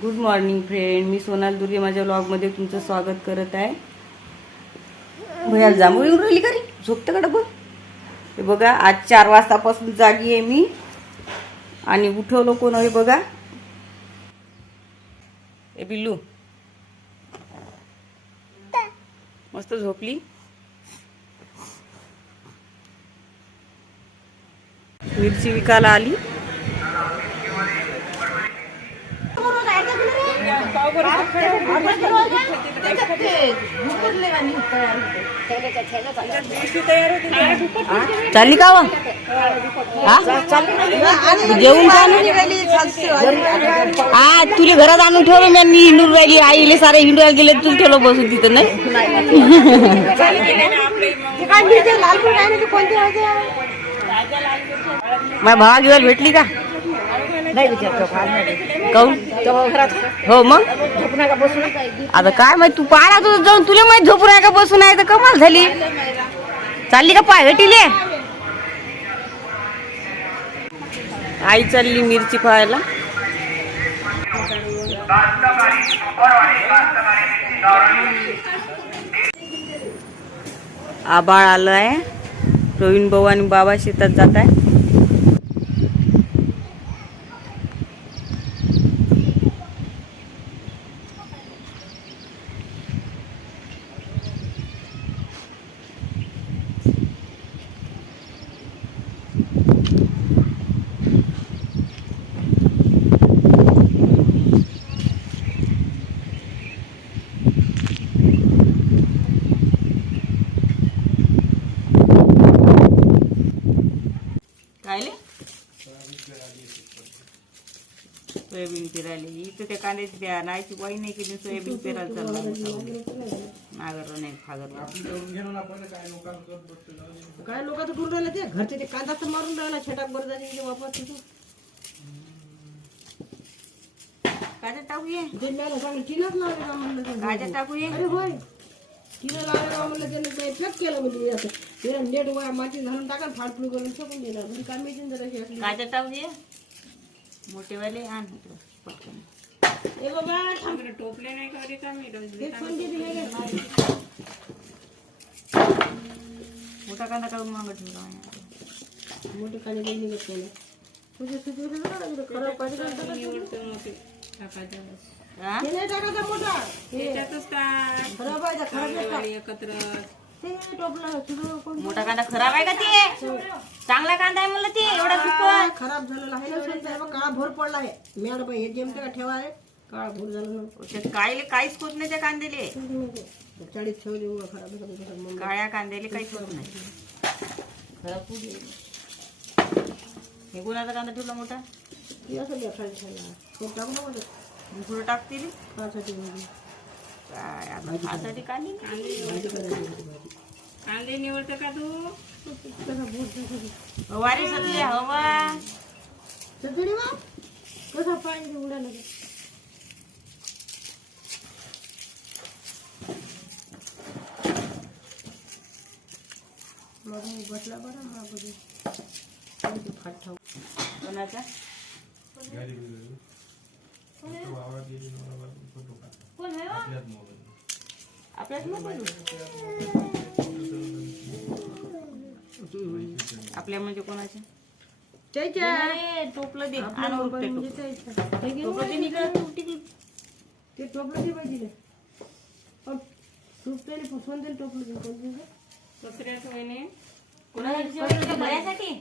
Good morning friend मी सोनाल दुर्गे. माझ्या व्लॉगमध्ये तुमचं स्वागत करत आहे. भैया जांभूळ येऊन राहिली का रे? झोपतं का डबं? हे बघा आज चार वाजतापासून जागी आहे मी. आणि उठवलं कोण आहे बघा? ए बिल्लू. मस्त झोपली? मिरची विकायला आली. चालली का वा जेवून का? हा तुला घरात आणून ठेवलं मी मी हिंडून राहिली. आईले सारे हिंडून गेले तुला ठेवलं बसून तिथं नाही? माझ्या भावा गिवायला भेटली का? काऊन हो मग? आता काय माहीत तू पाहा तू जाऊन तुला माहीत झोपून आहे का बसून आहे तर कमाल झाली. चालली का पाय भेटीले? आई चालली मिरची खायला आबाळ आलं आहे प्रवीण भाऊ आणि बाबा शेतात जात आहे सोयाबीन पेरायले. इथं त्या कांद्याची त्या नायची वाई नाही केली सोयाबीन पेरायला चालला नागरला नाही फागरला काय लोक तर करून राहिले ते? घरचे ते कांदा तर मारून राहिला छटाक बरं झाली वापस तिथं. टाकू ये. लावले का म्हणलं टाकू ये. अरे होय. टिनं लावले का म्हणलं त्याने ते फेक केलं म्हणजे असं. ते नेट वया माती घालून टाका फाडफुड करून फेकून दिला. घरी माहिती जरा टाकू ये. मोठेवाले आण इकडं पटकन. ए बाबा थांब टोपले नाही का ते कोण देते हे घे. मोठा कांदा काढून मागं ठेवला आहे. मोठे काळे काही निघत नाही तुझे सुचवले ना जरा खराब पाहिजे का टाकायचं? हा? हे नाही टाकायचा मोठा. हे खराब आहे त्या खराब ते सुरू कोण मोठा कांदा खराब आहे का ते? चांगला कांदा आहे म्हणलं ते एवढा सुपर खराब झालेला आहे काळा भोर पडला आहे. मॅड बाई हे जेमते का ठेवा आहे. काळा भोर झाला कायले काहीच होत नाही त्या कांद्याले. चाळीस ठेवले खराब काळ्या कांद्याले काहीच होत नाही. खराब. हे कोणाचा कांदा ठेवला मोठा? हे असं खाली. पुढे टाकतील. काय आता खासाठी कांदे भाजी करायची होती भाजी. कांदे निवडतं का तू कसा भोर दिसत. वारी सगळी हवा चटणी वा कसा पाणी उडाला ते. मग मी बसला बरं मग बघू. आणि ते फाट ठेवू. कोणाचा आपल्याच मोबाईल आपल्या म्हणजे कोणाच्या त्याच्या अरे, टोपलं दे आपल्या आण मोबाईल उरते म्हणजे टोपलं. त्याच्या. हे घे ना. टोपलं दे निघालं तू टिकली ते टोपलं दे पाहिजे पण सूप त्याने फसवून दे टोपलं दे कोणते ते? कोणासाठी शेवड्या केल्या? मयासाठी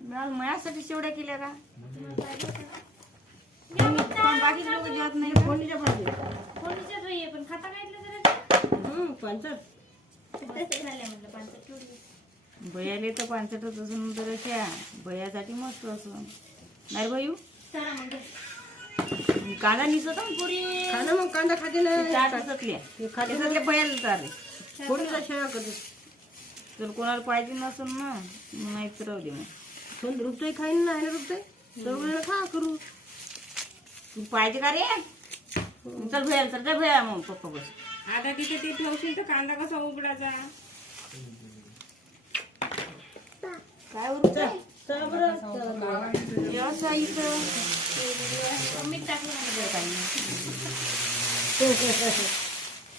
मला मयासाठी शेवड्या केल्या का पण बाकीचे लोक जेवत नाही कोणीच्या पाहिजे कोणीच्याच नाहीये, पण खाता काय जरा? झालंय ठेवली. बयाले तर पानसटच असून तर अशा बयासाठी मस्त असून. नाही चला मग घे. कांदा निसत पुरी? खाणं मग कांदा खाते ना. चार बयाला चालले शेळा करते तर कोणाला पाहिजे नसून ना नाही तर राहू दे मग. कोण रुपये खाईन ना आहे रुपये सगळं खा करू. तू पाहिजे का रे? चल भया चल काय भया मग पप्पा बस आता तिथे ते ठेवशील तर कांदा कसा उघडायचा काय उरत चल बरं. व्यवसाय इथं. कमीच टाकलं काही.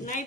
मम्मी